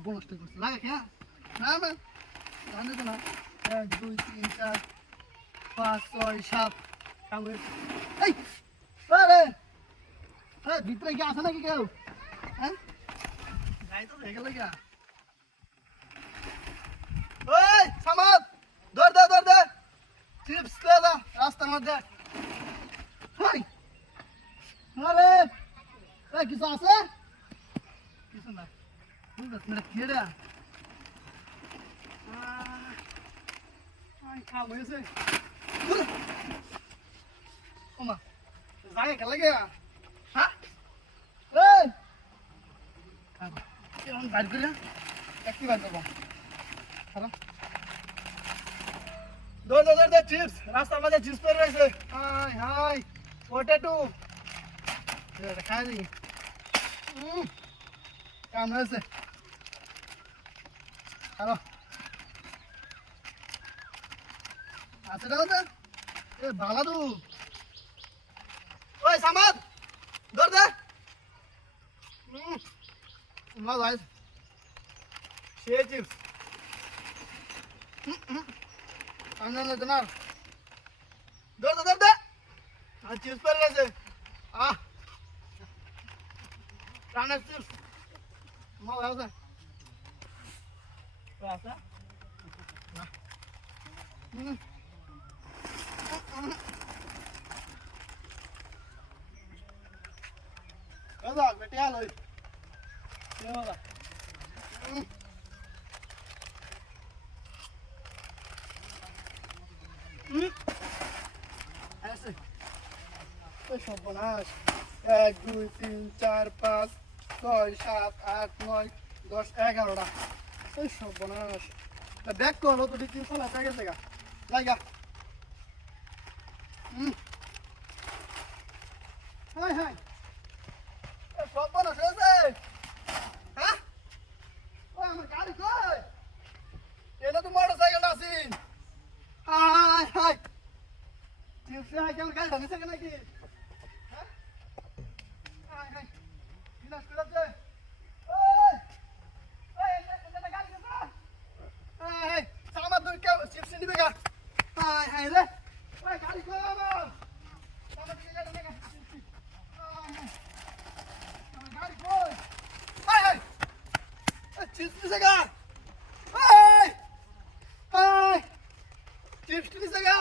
সর্বনষ্ট করছে লাগে হ্যাঁ না না জানি তো না 1 2 3 4 5 6 7 কামড়ে এই আরে আরে ভিতরে কি আছে নাকি কেউ হ্যাঁ যাই তো দেখে লাগা ওই সামাদ দৌড় দে চিপস দে দা রাস্তার মধ্যে হাই আরে এই কিছু আছে কিছু না মেরে কে রে কাম হয়েছে ওমা জায়গা কে লাগে হ্যাঁ এই কেমন বাইর করে একটি বাইর করবো খারাপ দৌড় চিপস রাস্তার মাঝে চিপস পরে রয়েছে হাই হাই পটেটো খাই দিই কাম হয়েছে খারাপ আছে না ওদের এ ভালো তো ওই সামাদ দৌড় দে না ভাই সে চিপস সামনে না তোমার দৌড় দে আর চিপস পরে গেছে প্রাণের চিপস মজা আছে আছে Cosa? Mettiamo lì. Andiamo là. Adesso. Questo è un buonaggio. 1 2 3 4 5 6 7 8 9 10 11 Questo è un buonaggio. La becco lo tu dici solo sai che sega. Dai ga. Hai hai. সর্বনাশ হয়েছে হ্যাঁ ওই আমার গাড়ি কই এটা তো মোটরসাইকেলটা আছে হাই হাই চিপস সাইকেল গাড়ি ঢালিছে কেন নাকি হ্যাঁ হাই হাই বিনাশ করেছে ওই ওই এটা গাড়ি কোথা হাই সামাদ দুই কে চিপস নিবে গা হাই হাই রে ওই গাড়ি কই আমার সামাদ দিকে গাড়ি নিবে चिप्स निसेगा चिप्स निसेगा